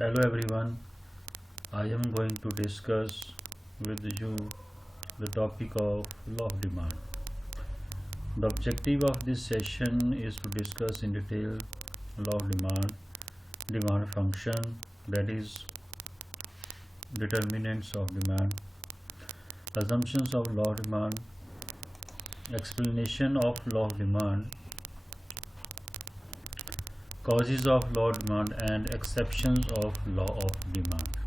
Hello everyone, I am going to discuss with you the topic of law of demand. The objective of this session is to discuss in detail law of demand, demand function, that is determinants of demand, assumptions of law of demand, explanation of law of demand, causes of law of demand and exceptions of law of demand.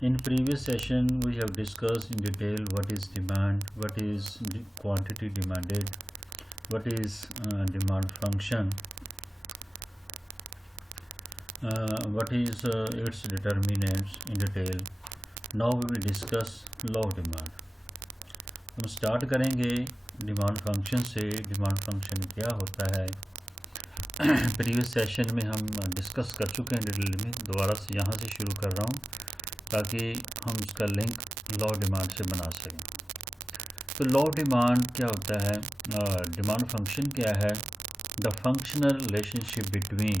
In previous session we have discussed in detail what is demand, what is quantity demanded, what is demand function, what is its determinants in detail. Now we will discuss law of demand. हम start करेंगे demand function से। Demand function क्या होता है previous session में हम discuss कर चुके हैं डिटेल में। दोबारा से यहाँ से शुरू कर रहा हूँ ताकि हम इसका लिंक लॉ डिमांड से बना सकें। तो लॉ डिमांड क्या होता है, डिमांड फंक्शन क्या है? The functional relationship between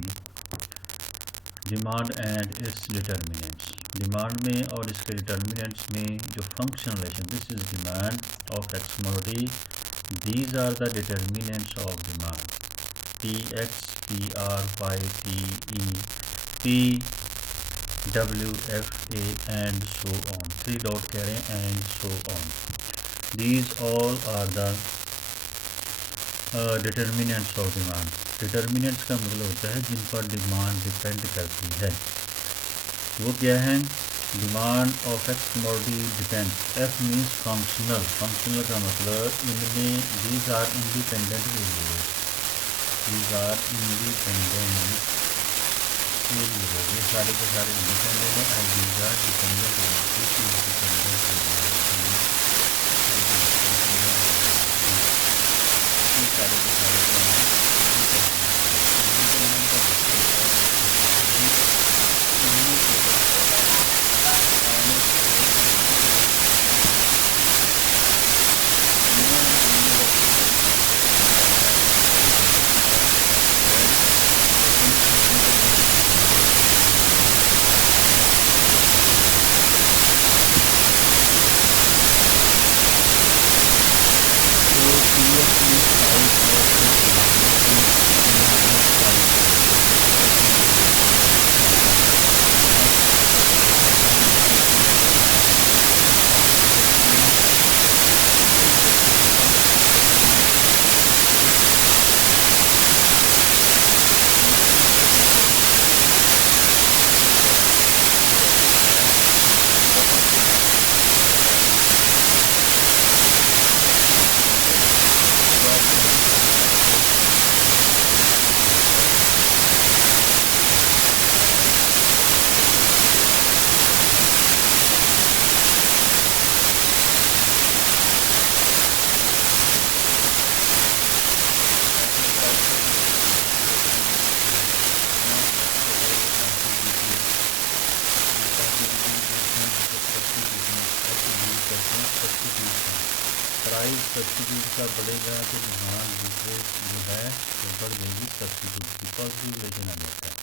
demand and its determinants. Demand में और इसके डिटर्मिनेंट्स में जो functional relation, this is demand of X commodity, these are the determinants of demand, P X, P R, Y, T E, P W, F, A and so on. 3 dot कह रहे हैं and so on. These all are the determinants of demand. Determinants का मतलब होता है जिन पर demand depend करती है। वो क्या है? Demand of X commodity depend. F means functional. Functional का मतलब इनमें these are independent variables. These are independent variable, ये सारे के सारे इंडिपेंडेंट है एंड दीज आर डिपेंडेंट सारे के सारे प्राइस सब्सिट्यूट का बढ़ेगा तो डिमांड दूसरे जो है वो बढ़ जाएगी सब्सिट्यूट की, पॉजिटिव रिलेशन आ जाता है।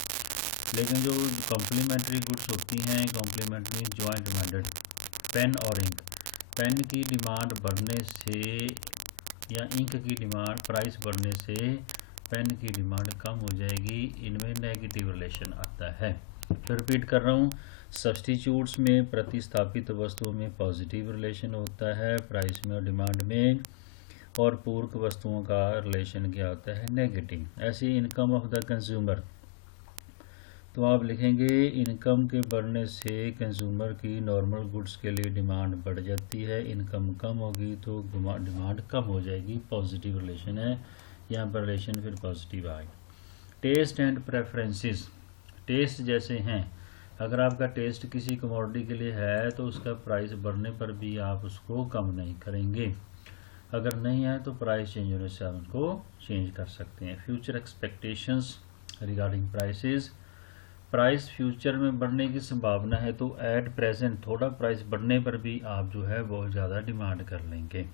लेकिन जो कॉम्प्लीमेंट्री गुड्स होती हैं, कॉम्प्लीमेंट्री जॉइंट डिमांडेड, पेन और इंक, पेन की डिमांड बढ़ने से या इंक की डिमांड प्राइस बढ़ने से पेन की डिमांड कम हो जाएगी, इनमें नेगेटिव रिलेशन आता है। फिर रिपीट कर रहा हूँ, सब्स्टिट्यूट्स में प्रतिस्थापित वस्तुओं में पॉजिटिव रिलेशन होता है प्राइस में और डिमांड में, और पूरक वस्तुओं का रिलेशन क्या होता है? नेगेटिव। ऐसे इनकम ऑफ द कंज्यूमर, तो आप लिखेंगे इनकम के बढ़ने से कंज्यूमर की नॉर्मल गुड्स के लिए डिमांड बढ़ जाती है, इनकम कम होगी तो डिमांड कम हो जाएगी, पॉजिटिव रिलेशन है, यहाँ पर रिलेशन फिर पॉजिटिव आए। टेस्ट एंड प्रेफरेंसेस, टेस्ट जैसे हैं, अगर आपका टेस्ट किसी कमोडिटी के लिए है तो उसका प्राइस बढ़ने पर भी आप उसको कम नहीं करेंगे, अगर नहीं है तो प्राइस चेंज होने से आप उसको चेंज कर सकते हैं। Future expectations regarding prices, price future में बढ़ने की संभावना है तो एट प्रेजेंट थोड़ा प्राइस बढ़ने पर भी आप जो है बहुत ज़्यादा डिमांड कर लेंगे।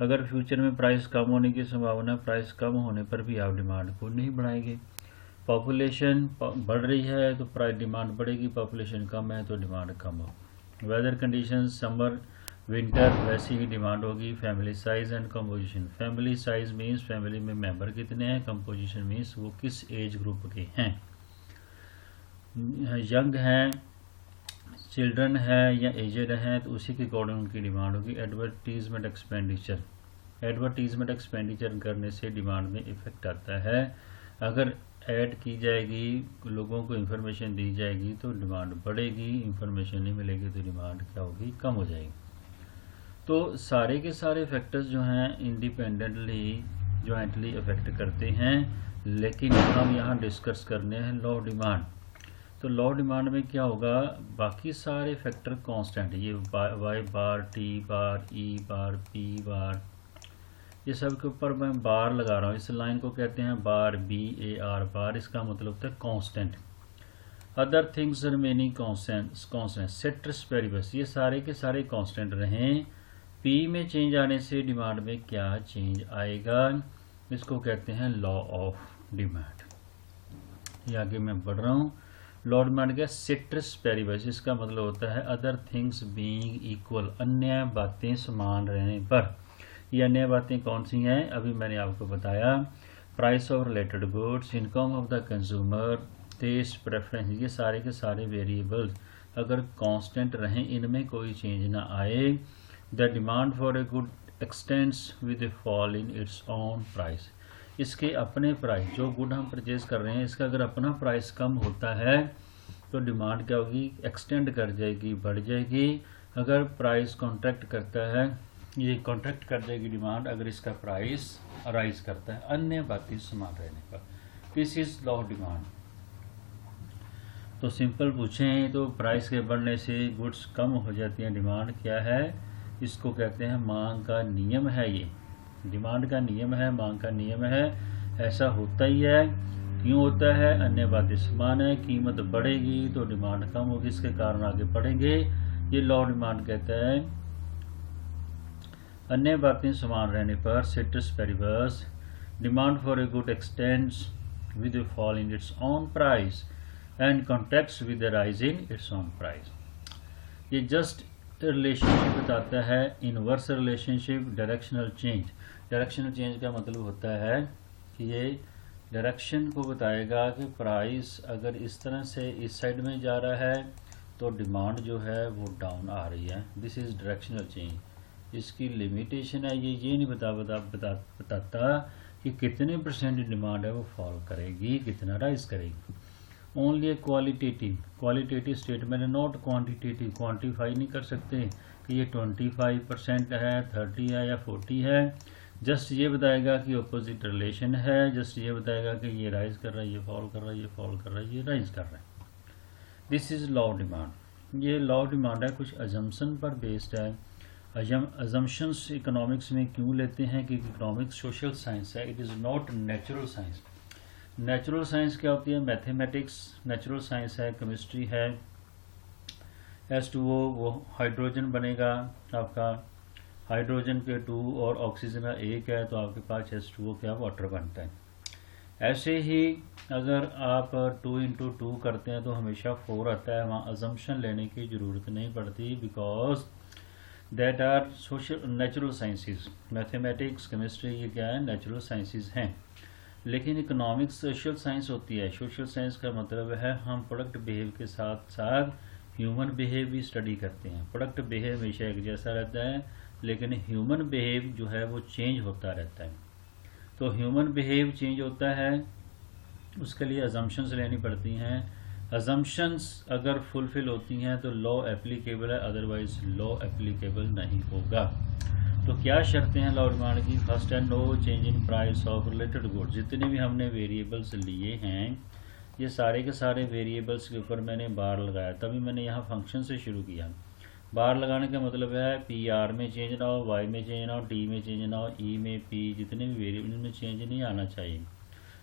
अगर फ्यूचर में प्राइस कम होने की संभावना, प्राइस कम होने पर भी आप डिमांड को नहीं बढ़ाएंगे। पॉपुलेशन बढ़ रही है तो प्राइस डिमांड बढ़ेगी, पॉपुलेशन कम है तो डिमांड कम होगी। वेदर कंडीशन समर विंटर वैसी ही डिमांड होगी। Family size and composition, family size means family में मेंबर कितने हैं, कंपोजिशन मीन्स वो किस एज ग्रुप के हैं, यंग हैं, चिल्ड्रन है या एजेड हैं, तो उसी के अकॉर्डिंग उनकी डिमांड होगी। एडवर्टीजमेंट एक्सपेंडिचर, एडवर्टीजमेंट एक्सपेंडिचर करने से डिमांड में इफेक्ट आता है। अगर ऐड की जाएगी, लोगों को इन्फॉर्मेशन दी जाएगी तो डिमांड बढ़ेगी, इन्फॉर्मेशन नहीं मिलेगी तो डिमांड क्या होगी, कम हो जाएगी। तो सारे के सारे फैक्टर्स जो हैं इंडिपेंडेंटली जॉइंटली अफेक्ट करते हैं, लेकिन हम यहाँ डिस्कस करने हैं लॉ ऑफ डिमांड। तो लॉ ऑफ डिमांड में क्या होगा, बाकी सारे फैक्टर कांस्टेंट, ये वाई बार, टी बार, ई बार, पी बार, ये सब के ऊपर मैं बार लगा रहा हूँ। इस लाइन को कहते हैं बार, BAR बार, इसका मतलब होता है constant. Other things remaining constant, citrus Paribas, ये सारे के सारे कांस्टेंट रहें। पी में चेंज आने से डिमांड में क्या चेंज आएगा, इसको कहते हैं लॉ ऑफ डिमांड। ये आगे मैं बढ़ रहा हूँ। लॉ ऑफ डिमांड क्या, सेट्रस पेरिबस, इसका मतलब होता है अदर थिंग्स बीइंग इक्वल, अन्य बातें समान रहने पर। ये अन्य बातें कौन सी हैं, अभी मैंने आपको बताया। Price of related goods, income of the consumer, taste, preference, ये सारे के सारे वेरिएबल्स अगर कांस्टेंट रहें, इनमें कोई चेंज ना आए, the demand for a good x tends with A fall in its own price, इसके अपने प्राइस, जो गुड हम परचेज कर रहे हैं इसका अगर अपना प्राइस कम होता है तो डिमांड क्या होगी, एक्सटेंड कर जाएगी, बढ़ जाएगी। अगर प्राइस कॉन्ट्रैक्ट करता है, ये कॉन्ट्रैक्ट कर जाएगी डिमांड अगर इसका प्राइस राइज करता है, अन्य बातें समान रहने पर। This is law of demand. तो सिंपल पूछें तो प्राइस के बढ़ने से गुड्स कम हो जाती हैं, डिमांड क्या है, इसको कहते हैं मांग का नियम है। ये डिमांड का नियम है, मांग का नियम है, ऐसा होता ही है। क्यों होता है, अन्य बातें समान है, कीमत बढ़ेगी तो डिमांड कम होगी, इसके कारण आगे बढ़ेंगे। ये लॉ ऑफ डिमांड कहता है अन्य बातें समान रहने पर, citrus Paribas, demand for a good x tends with A fall in its own price and contracts with A rise in its own price. ये जस्ट रिलेशनशिप बताता है, inverse relationship, directional change. Directional change का मतलब होता है कि ये direction को बताएगा कि प्राइस अगर इस तरह से इस साइड में जा रहा है तो डिमांड जो है वो डाउन आ रही है। This is directional change. इसकी लिमिटेशन है, ये नहीं बताता कि कितने परसेंट डिमांड है वो फॉल करेगी, कितना राइज करेगी। ओनली ए क्वालिटेटिव स्टेटमेंट है, नॉट क्वांटिटेटिव। क्वांटिफाई नहीं कर सकते कि ये 25% है, 30 है या 40 है। जस्ट ये बताएगा कि अपोजिट रिलेशन है, जस्ट ये बताएगा कि ये राइज कर रहा है, ये फॉल कर रहा है, ये फॉल कर रहा है, ये राइज कर रहा है। This is law of demand. ये लॉ ऑफ डिमांड है, कुछ अजम्पशन पर बेस्ड है। अजम्पशंस इकोनॉमिक्स में क्यों लेते हैं कि इकोनॉमिक्स सोशल साइंस है, it is not natural science. Natural science क्या होती है, मैथमेटिक्स। नेचुरल साइंस है, केमिस्ट्री है, H2O वो हाइड्रोजन बनेगा आपका, हाइड्रोजन के 2 और ऑक्सीजन का 1 है तो आपके पास H2O क्या वाटर बनता है। ऐसे ही अगर आप 2 × 2 करते हैं तो हमेशा 4 आता है, वहाँ अजम्पशन लेने की ज़रूरत नहीं पड़ती, because that are social natural sciences. Mathematics, chemistry ये क्या है, नेचुरल साइंसेस हैं। लेकिन इकोनॉमिक्स सोशल साइंस होती है। सोशल साइंस का मतलब है हम प्रोडक्ट बिहेव के साथ साथ ह्यूमन बिहेव भी स्टडी करते हैं। प्रोडक्ट बिहेव हमेशा एक जैसा रहता है, लेकिन ह्यूमन बिहेव जो है वो चेंज होता रहता है। तो ह्यूमन बिहेव चेंज होता है, उसके लिए अजम्पशंस लेनी पड़ती हैं। अजम्पशंस अगर फुलफिल होती हैं तो लॉ एप्लीकेबल है, अदरवाइज लॉ एप्लीकेबल नहीं होगा। तो क्या शर्तें हैं लॉ ऑफ डिमांड की, फर्स्ट है no change in price of related goods. जितने भी हमने वेरिएबल्स लिए हैं ये सारे के सारे वेरिएबल्स के ऊपर मैंने बार लगाया, तभी मैंने यहाँ फंक्शन से शुरू किया। बार लगाने का मतलब है PR में चेंज ना हो, Y में चेंज ना हो, T में चेंज ना हो, E में, P जितने भी वेरिएबल में चेंज नहीं आना चाहिए।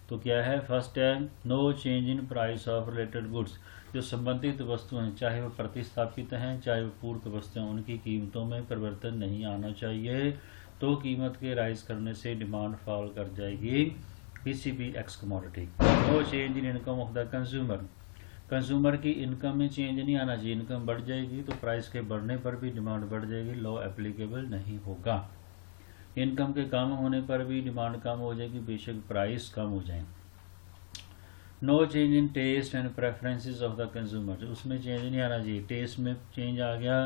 तो क्या है, फर्स्ट है no change in price of related goods. जो संबंधित वस्तु हैं, चाहे वो प्रतिस्थापित हैं चाहे वो पूर्व वस्तु हैं, उनकी कीमतों में परिवर्तन नहीं आना चाहिए। तो कीमत के राइज करने से डिमांड फॉल कर जाएगी PCP X commodity. No change in income of the consumer. Consumer की इनकम में चेंज नहीं आना चाहिए, इनकम बढ़ जाएगी तो प्राइस के बढ़ने पर भी डिमांड बढ़ जाएगी, लॉ एप्लीकेबल नहीं होगा। इनकम के कम होने पर भी डिमांड कम हो जाएगी, बेशक प्राइस कम हो जाए। No change in taste and preferences of the consumer, उसमें चेंज नहीं आना चाहिए। टेस्ट में चेंज आ गया,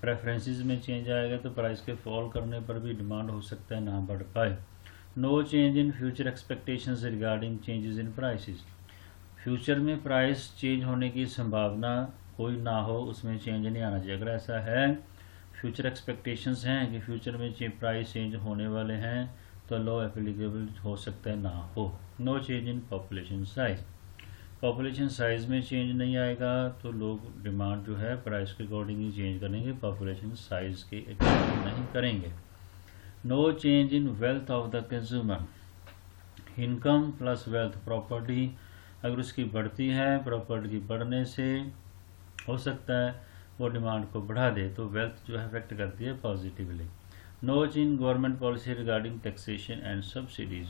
प्रेफरेंसेस में चेंज आएगा तो प्राइस के फॉल करने पर भी डिमांड हो सकता है ना बढ़ पाए। No change in future expectations regarding changes in prices, future में प्राइस चेंज होने की संभावना कोई ना हो, उसमें चेंज नहीं आना चाहिए। अगर ऐसा है, फ्यूचर एक्सपेक्टेशंस हैं कि फ्यूचर में प्राइस चेंज होने वाले हैं, तो लॉ एप्लीकेबल हो सकता है ना हो। No change in population size, population size में चेंज नहीं आएगा तो लोग डिमांड जो है प्राइस के अकॉर्डिंग ही चेंज करेंगे, पॉपुलेशन साइज के अकॉर्डिंग नहीं करेंगे। No change in wealth of the consumer, income plus wealth property अगर उसकी बढ़ती है, प्रॉपर्टी की बढ़ने से हो सकता है वो डिमांड को बढ़ा दे, तो वेल्थ जो है अफेक्ट करती है positively. No change in government policy regarding taxation and subsidies,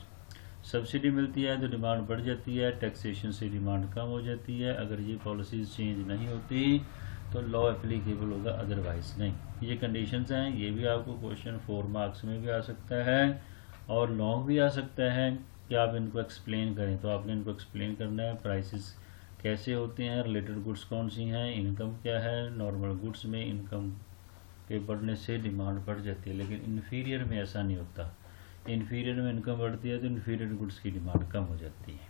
subsidy मिलती है तो डिमांड बढ़ जाती है, टैक्सेशन से डिमांड कम हो जाती है। अगर ये पॉलिसीज चेंज नहीं होती तो लॉ एप्लीकेबल होगा, अदरवाइज नहीं। ये कंडीशंस हैं, ये भी आपको क्वेश्चन 4 मार्क्स में भी आ सकता है और लॉन्ग भी आ सकता है कि आप इनको एक्सप्लेन करें, तो आपने इनको एक्सप्लेन करना है। प्राइसेस कैसे होते हैं, रिलेटेड गुड्स कौन सी हैं, इनकम क्या है। नॉर्मल गुड्स में इनकम के बढ़ने से डिमांड बढ़ जाती है, लेकिन इन्फीरियर में ऐसा नहीं होता। इन्फीरियर में इनकम बढ़ती है तो इन्फीरियर गुड्स की डिमांड कम हो जाती है।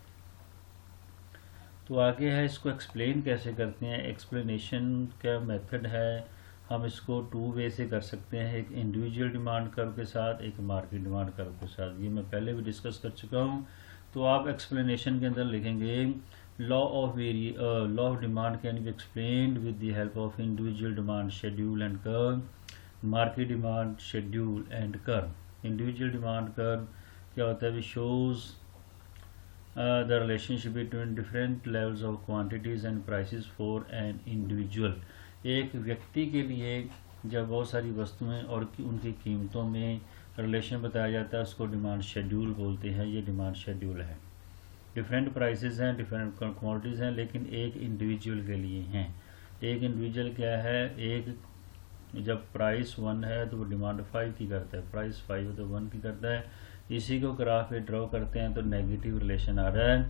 तो आगे है, इसको एक्सप्लेन कैसे करते हैं। एक्सप्लेनेशन का मेथड है, हम इसको 2 वे से कर सकते हैं, एक इंडिविजुअल डिमांड कर्व के साथ, एक मार्केट डिमांड कर्व के साथ। ये मैं पहले भी डिस्कस कर चुका हूँ। तो आप एक्सप्लेनेशन के अंदर लिखेंगे law of demand can be explained with the help of individual demand schedule and curve, market demand schedule and curve. Individual demand curve क्या होता है, shows the relationship between different levels of quantities and prices for an individual. एक व्यक्ति के लिए जब बहुत सारी वस्तुएं और उनकी कीमतों में रिलेशन बताया जाता है, उसको डिमांड शेड्यूल बोलते हैं। ये डिमांड शेड्यूल है। डिफरेंट प्राइसेस हैं, डिफरेंट क्वांटिटीज़ हैं, लेकिन एक इंडिविजुअल के लिए हैं। एक इंडिविजुअल क्या है, एक जब प्राइस 1 है तो वो डिमांड 5 की करता है, प्राइस 5 है तो 1 की करता है। इसी को ग्राफ पे ड्रॉ करते हैं तो नेगेटिव रिलेशन आ रहा है,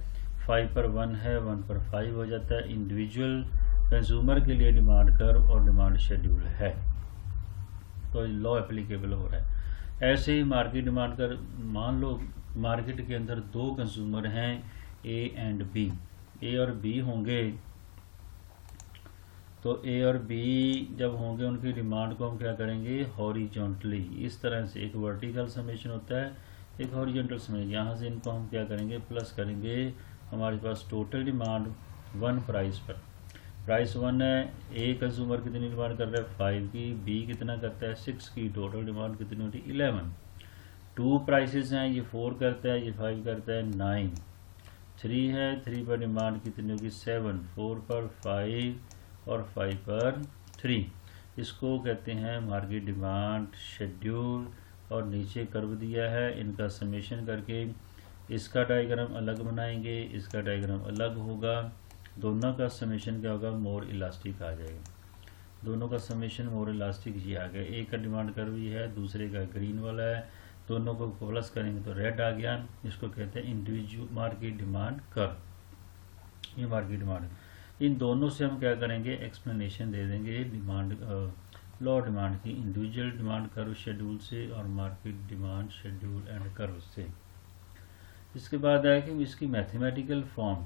5 पर 1 है, 1 पर 5 हो जाता है। इंडिविजुअल कंज्यूमर के लिए डिमांड कर्व और डिमांड शेड्यूल है, तो लॉ एप्लीकेबल हो रहा है। ऐसे ही मार्केट डिमांड कर, मान लो मार्केट के अंदर 2 कंज्यूमर हैं, ए एंड बी। ए और बी होंगे, तो ए और बी जब होंगे उनकी डिमांड को हम क्या करेंगे, हॉरिजॉन्टली। इस तरह से एक वर्टिकल समेशन होता है, एक हॉरिजॉन्टल समेशन। यहाँ से इनको हम क्या करेंगे, प्लस करेंगे। हमारे पास टोटल डिमांड 1 प्राइस पर, प्राइस 1 है, ए कंज्यूमर कितनी डिमांड कर रहा है 5 की, बी कितना करता है 6 की, टोटल डिमांड कितनी होती है 11। 2 प्राइसेस हैं, ये 4 करता है, ये 5 करता है 9। 3 है, 3 पर डिमांड कितनी होगी 7, 4 पर 5 और 5 पर 3। इसको कहते हैं मार्केट डिमांड शेड्यूल। और नीचे कर्व दिया है, इनका समेशन करके इसका डायग्राम अलग बनाएंगे, इसका डायग्राम अलग होगा। दोनों का समेशन क्या होगा, मोर इलास्टिक आ जाएगा। दोनों का समेशन मोर इलास्टिक ये आ गया। एक का डिमांड कर्व ये है, दूसरे का ग्रीन वाला है, दोनों को प्लस करेंगे तो रेड आ गया। इसको कहते हैं इंडिविजुअल मार्केट डिमांड कर्व। ये मार्केट डिमांड, इन दोनों से हम क्या करेंगे, एक्सप्लेनेशन दे देंगे डिमांड लॉ डिमांड की, इंडिविजुअल डिमांड कर्व शेड्यूल से और market demand schedule and curve से। इसके बाद है कि इसकी मैथमेटिकल फॉर्म,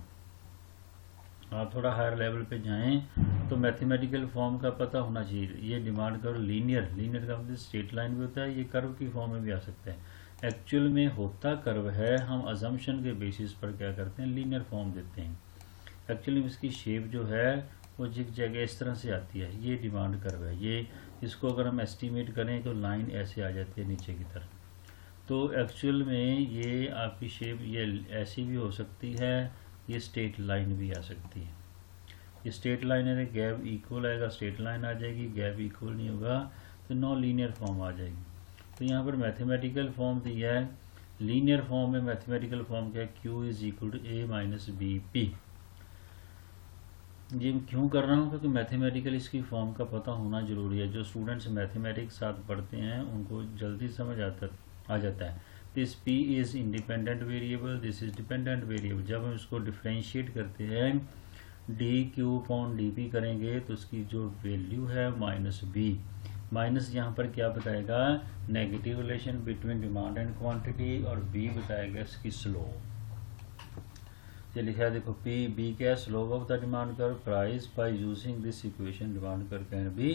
आप थोड़ा हायर लेवल पे जाएं तो मैथमेटिकल फॉर्म का पता होना चाहिए। ये डिमांड कर्व लीनियर का मतलब स्ट्रेट लाइन भी होता है, ये कर्व की फॉर्म में भी आ सकता है। एक्चुअल में होता कर्व है, हम अजम्पशन के बेसिस पर क्या करते हैं, लीनियर फॉर्म देते हैं। एक्चुअली इसकी शेप जो है वो जिग जगह इस तरह से आती है, ये डिमांड कर्व है। ये इसको अगर हम एस्टिमेट करें तो लाइन ऐसे आ जाती है नीचे की तरफ। तो एक्चुअल में ये आपकी शेप ये ऐसी भी हो सकती है, ये स्ट्रेट लाइन भी आ सकती है। ये स्ट्रेट लाइन है, गैप इक्वल आएगा, स्ट्रेट लाइन आ जाएगी। गैप इक्वल नहीं होगा तो नॉन लीनियर फॉर्म आ जाएगी। तो यहाँ पर मैथमेटिकल फॉर्म दिया है लीनियर फॉर्म में मैथमेटिकल फॉर्म क्या है, Q is equal to A minus B P. ये क्यों कर रहा हूँ, क्योंकि मैथमेटिकल इसकी फॉर्म का पता होना ज़रूरी है। जो स्टूडेंट्स मैथमेटिक्स साथ पढ़ते हैं उनको जल्दी समझ आ जाता है। This P is independent variable, this is dependent variable. जब हम इसको डिफ्रेंशिएट करते हैं D Q upon D P करेंगे तो उसकी जो वैल्यू है माइनस बी, माइनस यहाँ पर क्या बताएगा, negative relation between demand and quantity, और बी बताएगा इसकी स्लोप। ये लिखा है देखो, पी बी क्या है, slope of the demand curve, price by using this equation demand curve can be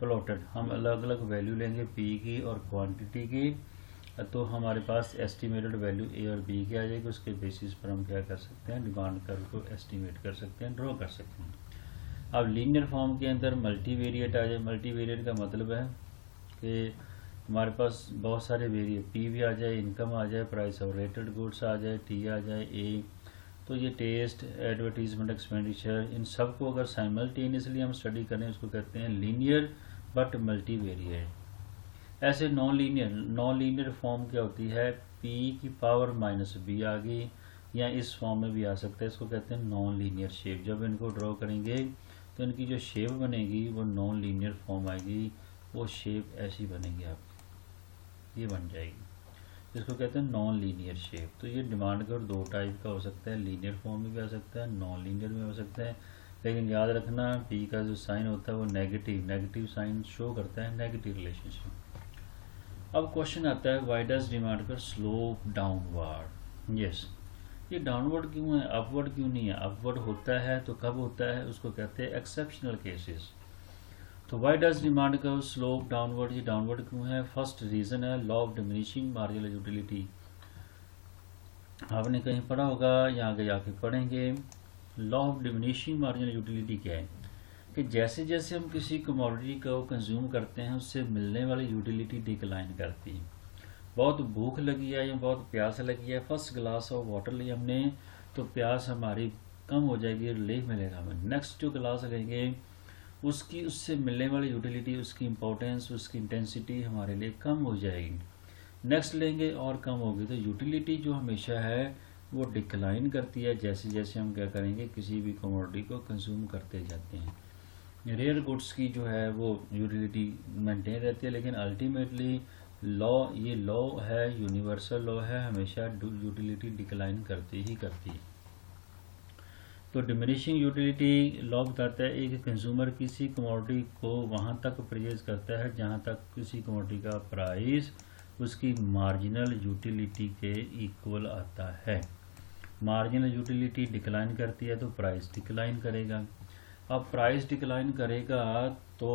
plotted. हम अलग अलग वैल्यू लेंगे पी की और क्वांटिटी की, तो हमारे पास एस्टिमेटेड वैल्यू ए और बी की आ जाएगी। उसके बेसिस पर हम क्या कर सकते हैं, डिमांड कर्व को एस्टिमेट कर सकते हैं, ड्रॉ कर सकते हैं। अब लीनियर फॉर्म के अंदर मल्टीवेरिएट आ जाए। मल्टीवेरिएट का मतलब है कि हमारे पास बहुत सारे वेरिएट, पी भी आ जाए, इनकम आ जाए, प्राइस ऑफ रेटेड गुड्स आ जाए, टी आ जाए, ए, तो ये टेस्ट, एडवर्टीजमेंट, एक्सपेंडिचर, इन सब को अगर साइमल्टेनियसली हम स्टडी करें उसको कहते हैं लीनियर बट मल्टीवेरिएट। ऐसे नॉन लीनियर फॉर्म क्या होती है, पी की पावर माइनस बी आ गई, या इस फॉर्म में भी आ सकता है, इसको कहते हैं नॉन लीनियर शेप। जब इनको ड्रॉ करेंगे तो इनकी जो शेप बनेगी वो नॉन लीनियर फॉर्म आएगी, वो शेप ऐसी बनेगी आपकी, ये बन जाएगी, इसको कहते हैं नॉन लीनियर शेप। तो ये डिमांड कर्व दो टाइप का हो सकता है, लीनियर फॉर्म में भी आ सकता है, नॉन लीनियर में हो सकता है, लेकिन याद रखना पी का जो साइन होता है वो नेगेटिव साइन शो करता है, नेगेटिव रिलेशनशिप। अब क्वेश्चन आता है, why does demand curve slope downward. Yes, ये डाउनवर्ड क्यों है, अपवर्ड क्यों नहीं है। अपवर्ड होता है तो कब होता है, उसको कहते हैं एक्सेप्शनल केसेस। तो why does demand curve slope downward, ये डाउनवर्ड क्यों है। फर्स्ट रीजन है law of diminishing marginal utility. आपने कहीं पढ़ा होगा या आगे जाके पढ़ेंगे। Law of diminishing marginal utility क्या है कि जैसे जैसे हम किसी कमोडिटी को कंज्यूम करते हैं उससे मिलने वाली यूटिलिटी डिक्लाइन करती है। बहुत भूख लगी है या बहुत प्यास लगी है, फर्स्ट ग्लास ऑफ वाटर ली हमने तो प्यास हमारी कम हो जाएगी, रिलीफ मिलेगा हमें। नेक्स्ट जो ग्लास लेंगे उसकी उससे मिलने वाली यूटिलिटी, उसकी इंपॉर्टेंस, उसकी इंटेंसिटी हमारे लिए कम हो जाएगी। नेक्स्ट लेंगे और कम होगी। तो यूटिलिटी जो हमेशा है वो डिक्लाइन करती है जैसे जैसे हम क्या करेंगे, किसी भी कमोडिटी को कंज्यूम करते जाते हैं। रेयर गुड्स की जो है वो यूटिलिटी मेंटेन रहती है, लेकिन अल्टीमेटली ये लॉ है, यूनिवर्सल लॉ है, हमेशा यूटिलिटी डिक्लाइन करती ही करती है। तो डिमिनिशिंग यूटिलिटी लॉ बताता है एक कंज्यूमर किसी कमोडिटी को वहाँ तक परचेज करता है जहाँ तक किसी कमोडिटी का प्राइस उसकी मार्जिनल यूटिलिटी के इक्वल आता है। मार्जिनल यूटिलिटी डिक्लाइन करती है तो प्राइस डिक्लाइन करेगा। अब प्राइस डिक्लाइन करेगा तो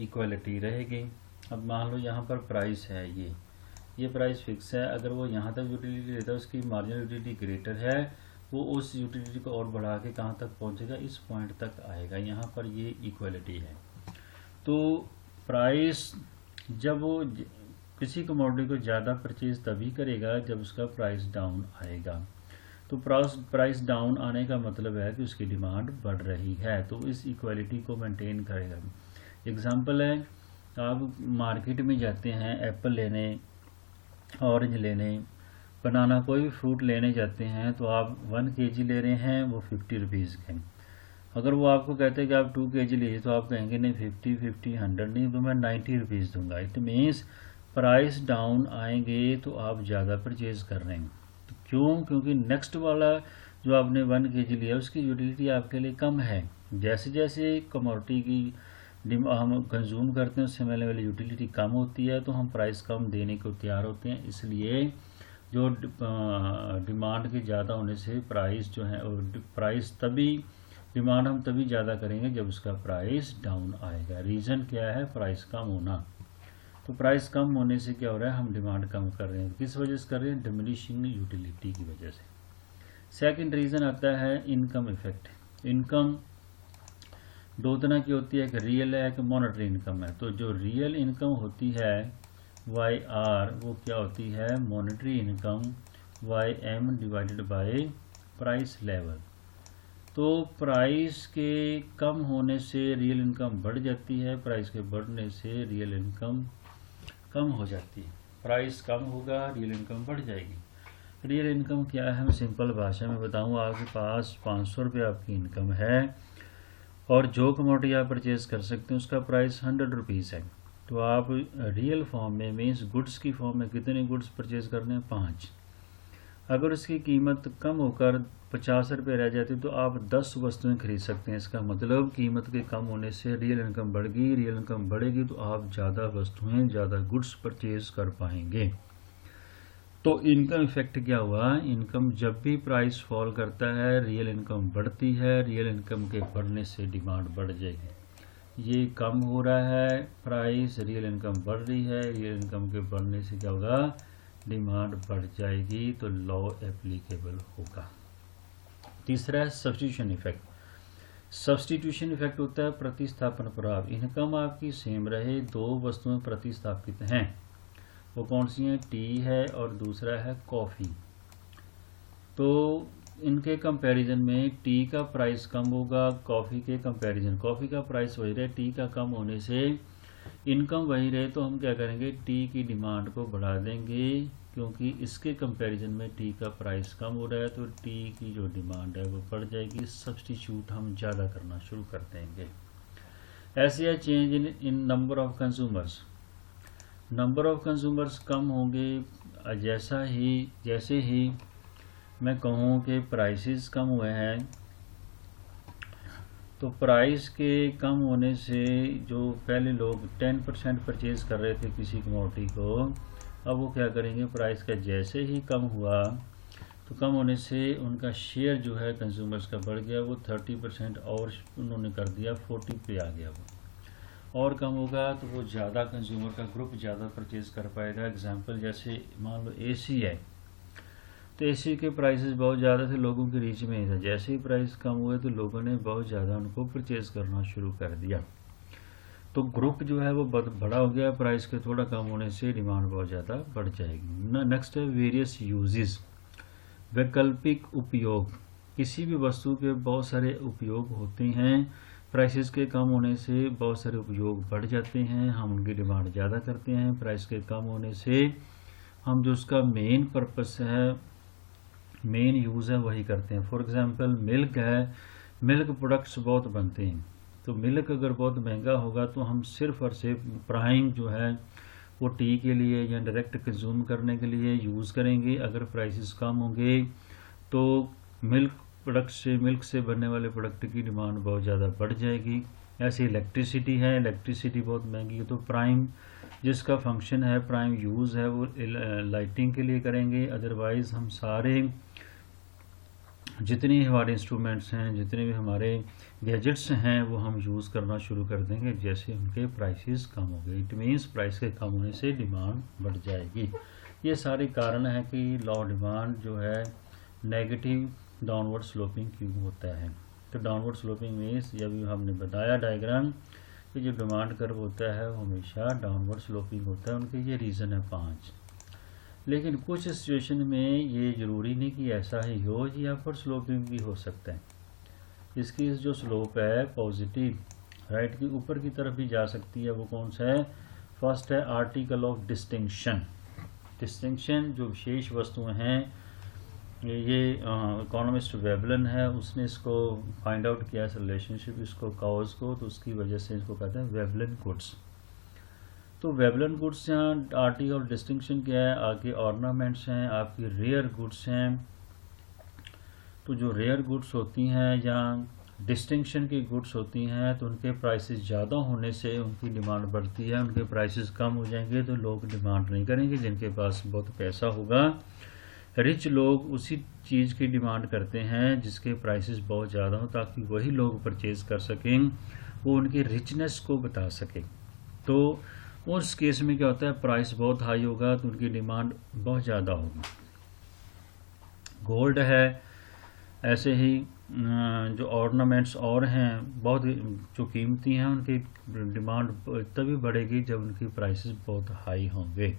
इक्वलिटी रहेगी। अब मान लो यहाँ पर प्राइस है, ये प्राइस फिक्स है, अगर वो यहाँ तक यूटिलिटी लेता है उसकी मार्जिनल यूटिलिटी ग्रेटर है, वो उस यूटिलिटी को और बढ़ा के कहाँ तक पहुँचेगा, इस पॉइंट तक आएगा। यहाँ पर ये इक्वलिटी है। तो प्राइस जब वो किसी कमोडिटी को ज़्यादा परचेज तभी करेगा जब उसका प्राइस डाउन आएगा। तो प्राइस डाउन आने का मतलब है कि उसकी डिमांड बढ़ रही है, तो इस इक्वलिटी को मेंटेन करेगा। एग्जांपल है, आप मार्केट में जाते हैं एप्पल लेने, ऑरेंज लेने, बनाना, कोई भी फ्रूट लेने जाते हैं तो आप 1 kg ले रहे हैं वो 50 रुपीज़ के। अगर वो आपको कहते हैं कि आप 2 kg लीजिए तो आप कहेंगे नहीं 50 100 नहीं, तो मैं 90 रुपीज़ दूँगा। इट मीन्स प्राइस डाउन आएंगे तो आप ज़्यादा परचेज़ कर रहे हैं। तो क्यों, क्योंकि नेक्स्ट वाला जो आपने 1 kg लिया उसकी यूटिलिटी आपके लिए कम है। जैसे जैसे कमोडिटी की हम कंज्यूम करते हैं उससे मिलने वाली यूटिलिटी कम होती है तो हम प्राइस कम देने को तैयार होते हैं। इसलिए जो डिमांड के ज़्यादा होने से प्राइस जो है, प्राइस तभी डिमांड हम तभी ज़्यादा करेंगे जब उसका प्राइस डाउन आएगा। रीज़न क्या है, प्राइस कम होना। तो प्राइस कम होने से क्या हो रहा है, हम डिमांड कम कर रहे हैं। किस वजह से कर रहे हैं, डिमिनिशिंग यूटिलिटी की वजह से। सेकंड रीज़न आता है इनकम इफेक्ट। इनकम दो तरह की होती है, एक रियल है, एक मॉनेटरी इनकम है। तो जो रियल इनकम होती है YR वो क्या होती है, monetary income YM divided by price level. तो प्राइस के कम होने से रियल इनकम बढ़ जाती है, प्राइस के बढ़ने से रियल इनकम कम हो जाती है। प्राइस कम होगा, रियल इनकम बढ़ जाएगी। रियल इनकम क्या है, मैं सिंपल भाषा में बताऊँ। आपके पास 500 रुपये आपकी इनकम है और जो कमोडिटी आप परचेज कर सकते हैं उसका प्राइस 100 रुपीज़ है। तो आप रियल फॉर्म में मीन्स गुड्स की फॉर्म में कितने गुड्स परचेज करने हैं, 5। अगर उसकी कीमत कम होकर 50 रुपये रह जाती तो आप 10 वस्तुएं खरीद सकते हैं। इसका मतलब कीमत के कम होने से रियल इनकम बढ़ गई, रियल इनकम बढ़ेगी तो आप ज़्यादा वस्तुएं, ज़्यादा गुड्स परचेज कर पाएंगे। तो इनकम इफेक्ट क्या हुआ, इनकम जब भी प्राइस फॉल करता है रियल इनकम बढ़ती है, रियल इनकम के बढ़ने से डिमांड बढ़ जाएगी। ये कम हो रहा है प्राइस, रियल इनकम बढ़ रही है, रियल इनकम के बढ़ने से क्या होगा, डिमांड बढ़ जाएगी, तो लॉ एप्लीकेबल होगा। तीसरा है सब्स्टिट्यूशन इफेक्ट। सब्स्टिट्यूशन इफेक्ट होता है प्रतिस्थापन प्रभाव। इनकम आपकी सेम रहे, दो वस्तुएं प्रतिस्थापित हैं, वो कौन सी हैं, टी है और दूसरा है कॉफ़ी। तो इनके कंपैरिजन में टी का प्राइस कम होगा, कॉफ़ी के कंपैरिजन, कॉफ़ी का प्राइस वही रहे, टी का कम होने से इनकम वही रहे, तो हम क्या करेंगे, टी की डिमांड को बढ़ा देंगे, क्योंकि इसके कंपैरिजन में टी का प्राइस कम हो रहा है, तो टी की जो डिमांड है वो बढ़ जाएगी। सब्स्टिट्यूट हम ज़्यादा करना शुरू कर देंगे। ऐसे है change in number of consumers. Number of consumers कम होंगे जैसे ही मैं कहूँ कि प्राइसेस कम हुए हैं, तो प्राइस के कम होने से जो पहले लोग 10% परचेज़ कर रहे थे किसी कमोडिटी को, अब वो क्या करेंगे, प्राइस का जैसे ही कम हुआ तो कम होने से उनका शेयर जो है कंज्यूमर्स का बढ़ गया, वो 30% और उन्होंने कर दिया, 40 पे आ गया वो। और कम होगा तो वो ज़्यादा कंज्यूमर का ग्रुप ज़्यादा परचेज़ कर पाएगा। एग्जांपल जैसे मान लो एसी है, तो एसी के प्राइसेस बहुत ज़्यादा थे, लोगों के रीच में ही था, जैसे ही प्राइस कम हुए तो लोगों ने बहुत ज़्यादा उनको परचेज़ करना शुरू कर दिया, तो ग्रुप जो है वो बड़ा हो गया, प्राइस के थोड़ा कम होने से डिमांड बहुत ज़्यादा बढ़ जाएगी। नेक्स्ट है वेरियस यूजेस, वैकल्पिक उपयोग। किसी भी वस्तु के बहुत सारे उपयोग होते हैं, प्राइसेस के कम होने से बहुत सारे उपयोग बढ़ जाते हैं, हम उनकी डिमांड ज़्यादा करते हैं। प्राइस के कम होने से हम जो उसका मेन पर्पस है, मेन यूज़ है, वही करते हैं। फॉर एग्जांपल मिल्क है, मिल्क प्रोडक्ट्स बहुत बनते हैं, तो मिल्क अगर बहुत महंगा होगा तो हम सिर्फ और सिर्फ प्राइम जो है वो टी के लिए या डायरेक्ट कंज्यूम करने के लिए यूज़ करेंगे। अगर प्राइसेस कम होंगे तो मिल्क से बनने वाले प्रोडक्ट की डिमांड बहुत ज़्यादा बढ़ जाएगी। ऐसे इलेक्ट्रिसिटी है, इलेक्ट्रिसिटी बहुत महंगी है, तो प्राइम जिसका फंक्शन है, प्राइम यूज़ है, वो लाइटिंग के लिए करेंगे। अदरवाइज़ हम सारे जितने हमारे इंस्ट्रूमेंट्स हैं, जितने भी हमारे गैजेट्स हैं, वो हम यूज़ करना शुरू कर देंगे जैसे उनके प्राइसेस कम हो गए। इट मीन्स प्राइस के कम होने से डिमांड बढ़ जाएगी। ये सारे कारण हैं कि लॉ डिमांड जो है नेगेटिव डाउनवर्ड स्लोपिंग क्यों होता है। तो डाउनवर्ड स्लोपिंग मीन्स जब हमने बताया डायग्राम कि जो डिमांड कर्व होता है वो हमेशा डाउनवर्ड स्लोपिंग होता है। उनके ये रीज़न है 5। लेकिन कुछ सिचुएशन में ये ज़रूरी नहीं कि ऐसा ही हो, ये अपवर्ड स्लोपिंग भी हो सकता है। इसकी जो स्लोप है पॉजिटिव राइट की ऊपर की तरफ भी जा सकती है। वो कौन सा है, फर्स्ट है आर्टिकल ऑफ डिस्टिंक्शन। डिस्टिंक्शन जो विशेष वस्तुएं हैं, ये इकोनॉमिस्ट वेबलन है, उसने इसको फाइंड आउट किया रिलेशनशिप, इसको कॉज को, तो उसकी वजह से इसको कहते हैं वेबलन गुड्स। तो वेबलन गुड्स यहाँ आर्टिकल ऑफ डिस्टिंक्शन क्या है, आपके ऑर्नामेंट्स हैं, आपकी रेयर गुड्स हैं। तो जो रेयर गुड्स होती हैं या डिस्टिंक्शन की गुड्स होती हैं, तो उनके प्राइसेस ज़्यादा होने से उनकी डिमांड बढ़ती है। उनके प्राइसेस कम हो जाएंगे तो लोग डिमांड नहीं करेंगे। जिनके पास बहुत पैसा होगा, रिच लोग उसी चीज़ की डिमांड करते हैं जिसके प्राइसेस बहुत ज़्यादा हो, ताकि वही लोग परचेज़ कर सकें, वो उनकी रिचनेस को बता सकें। तो उस केस में क्या होता है, प्राइस बहुत हाई होगा तो उनकी डिमांड बहुत ज़्यादा होगी। गोल्ड है, ऐसे ही जो ऑर्नामेंट्स और हैं बहुत जो कीमती हैं, उनकी डिमांड तभी बढ़ेगी जब उनकी प्राइसेस बहुत हाई होंगे।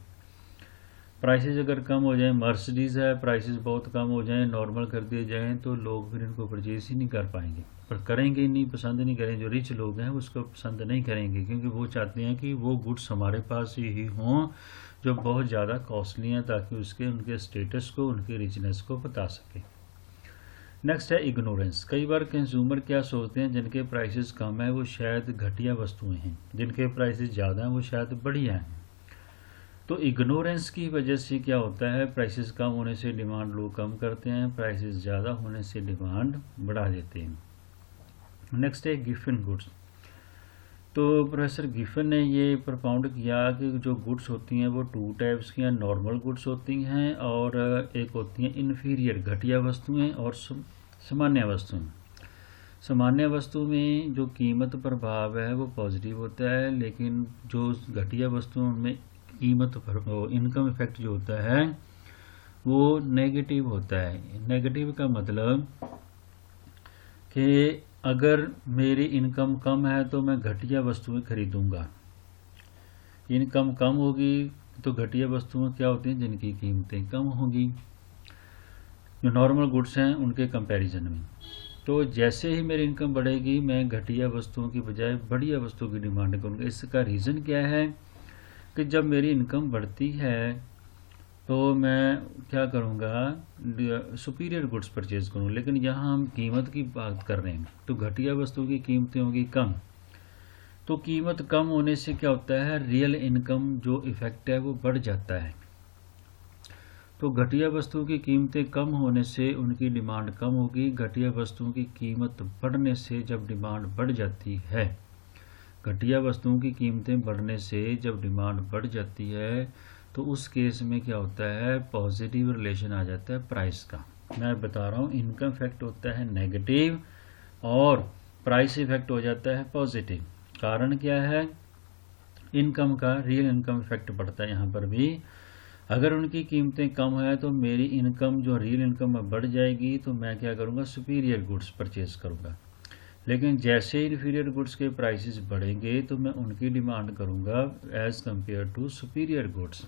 प्राइसेस अगर कम हो जाएं, मर्सिडीज़ है, प्राइसेस बहुत कम हो जाएं, नॉर्मल कर दिए जाएं, तो लोग फिर इनको परचेज ही नहीं कर पाएंगे, पर करेंगे नहीं, पसंद नहीं करेंगे। जो रिच लोग हैं उसको पसंद नहीं करेंगे, क्योंकि वो चाहते हैं कि वो गुड्स हमारे पास ही हों जो बहुत ज़्यादा कॉस्टली हैं, ताकि उसके उनके स्टेटस को, उनके रिचनेस को बता सके। नेक्स्ट है इग्नोरेंस। कई बार कंज्यूमर क्या सोचते हैं, जिनके प्राइसेस कम है वो शायद घटिया वस्तुएं हैं, जिनके प्राइसेस ज़्यादा हैं वो शायद बढ़िया हैं। तो इग्नोरेंस की वजह से क्या होता है, प्राइसेस कम होने से डिमांड लोग कम करते हैं, प्राइसेस ज़्यादा होने से डिमांड बढ़ा देते हैं। नेक्स्ट है गिफन गुड्स। तो प्रोफेसर गिफन ने ये प्रपाउंड किया कि जो गुड्स होती हैं वो 2 टाइप्स की हैं, नॉर्मल गुड्स होती हैं और एक होती हैं इन्फीरियर, घटिया वस्तुएं, और सामान्य वस्तुएं। सामान्य वस्तु में जो कीमत प्रभाव है वो पॉजिटिव होता है, लेकिन जो घटिया वस्तुओं में कीमत पर इनकम इफेक्ट जो होता है वो नेगेटिव होता है। नेगेटिव का मतलब कि अगर मेरी इनकम कम है तो मैं घटिया वस्तुएं खरीदूंगा, इनकम कम होगी तो घटिया वस्तुएं क्या होती हैं, जिनकी कीमतें कम होंगी, जो नॉर्मल गुड्स हैं उनके कंपैरिजन में। तो जैसे ही मेरी इनकम बढ़ेगी मैं घटिया वस्तुओं की बजाय बढ़िया वस्तुओं की डिमांड करूँगा। इसका रीज़न क्या है कि जब मेरी इनकम बढ़ती है तो मैं क्या करूँगा, सुपीरियर गुड्स परचेज़ करूँ। लेकिन यहाँ हम कीमत की बात कर रहे हैं, तो घटिया वस्तु की कीमतें होंगी कम। तो कीमत कम होने से क्या होता है, रियल इनकम जो इफ़ेक्ट है वो बढ़ जाता है। तो घटिया वस्तुओं की कीमतें कम होने से उनकी डिमांड कम होगी। घटिया वस्तुओं की कीमत बढ़ने से जब डिमांड बढ़ जाती है, घटिया वस्तुओं की कीमतें बढ़ने से जब डिमांड बढ़ जाती है तो उस केस में क्या होता है, पॉजिटिव रिलेशन आ जाता है प्राइस का। मैं बता रहा हूँ, इनकम इफेक्ट होता है नेगेटिव और प्राइस इफेक्ट हो जाता है पॉजिटिव। कारण क्या है, इनकम का रियल इनकम इफेक्ट बढ़ता है। यहाँ पर भी अगर उनकी कीमतें कम है तो मेरी इनकम जो रियल इनकम में बढ़ जाएगी, तो मैं क्या करूँगा, सुपीरियर गुड्स परचेज करूँगा। लेकिन जैसे इन्फीरियर गुड्स के प्राइसेस बढ़ेंगे तो मैं उनकी डिमांड करूँगा as compare to superior goods.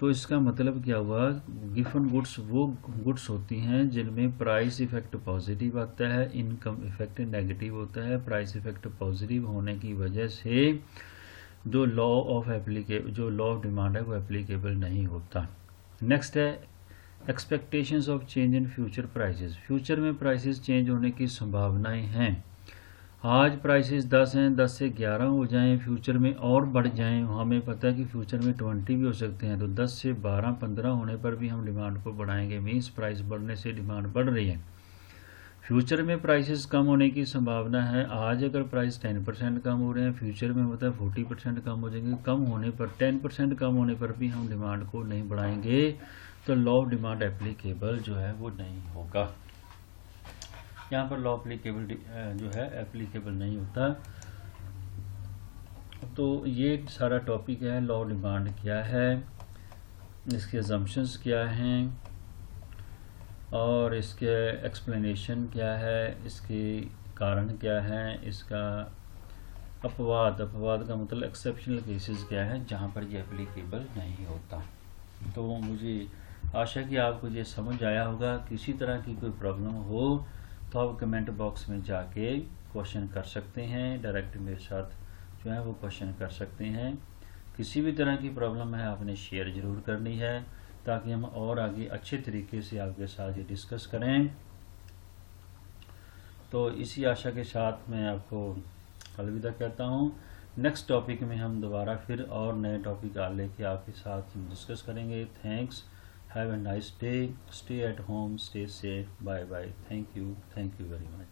तो इसका मतलब क्या हुआ, गिवन गुड्स वो गुड्स होती हैं जिनमें प्राइस इफेक्ट पॉजिटिव आता है, इनकम इफेक्ट नेगेटिव होता है। प्राइस इफेक्ट पॉजिटिव होने की वजह से जो लॉ ऑफ डिमांड है वो एप्लीकेबल नहीं होता। नेक्स्ट है expectations of change in future prices. Future में प्राइसेस चेंज होने की संभावनाएं हैं। आज प्राइसेस 10 हैं, 10 से 11 हो जाएं, फ्यूचर में और बढ़ जाएं। हमें पता है कि फ्यूचर में 20 भी हो सकते हैं, तो 10 से 12, 15 होने पर भी हम डिमांड को बढ़ाएंगे। मीन्स प्राइस बढ़ने से डिमांड बढ़ रही है। फ्यूचर में प्राइसेस कम होने की संभावना है। आज अगर प्राइस 10% कम हो रहे हैं, फ्यूचर में होता है 40% कम हो जाएंगे। कम होने पर 10% कम होने पर भी हम डिमांड को नहीं बढ़ाएंगे, तो लॉ ऑफ डिमांड एप्लीकेबल जो है वो नहीं होगा। यहाँ पर लॉ एप्लीकेबल जो है एप्लीकेबल नहीं होता। तो ये सारा टॉपिक है, लॉ ऑफ डिमांड क्या है, इसके अजम्पशंस क्या हैं और इसके एक्सप्लेनेशन क्या है, इसके कारण क्या है, इसका अपवाद का मतलब एक्सेप्शनल केसेस क्या है जहाँ पर ये एप्लीकेबल नहीं होता। तो मुझे आशा कि आपको ये समझ आया होगा। किसी तरह की कोई प्रॉब्लम हो तो आप कमेंट बॉक्स में जाके क्वेश्चन कर सकते हैं, डायरेक्ट मेरे साथ जो है वो क्वेश्चन कर सकते हैं। किसी भी तरह की प्रॉब्लम है आपने शेयर ज़रूर करनी है, ताकि हम और आगे अच्छे तरीके से आपके साथ ये डिस्कस करें। तो इसी आशा के साथ मैं आपको अलविदा कहता हूँ। नेक्स्ट टॉपिक में हम दोबारा फिर और नए टॉपिक लेके आपके साथ डिस्कस करेंगे। Thanks, have a nice day, stay at home, stay safe, bye bye, thank you very much.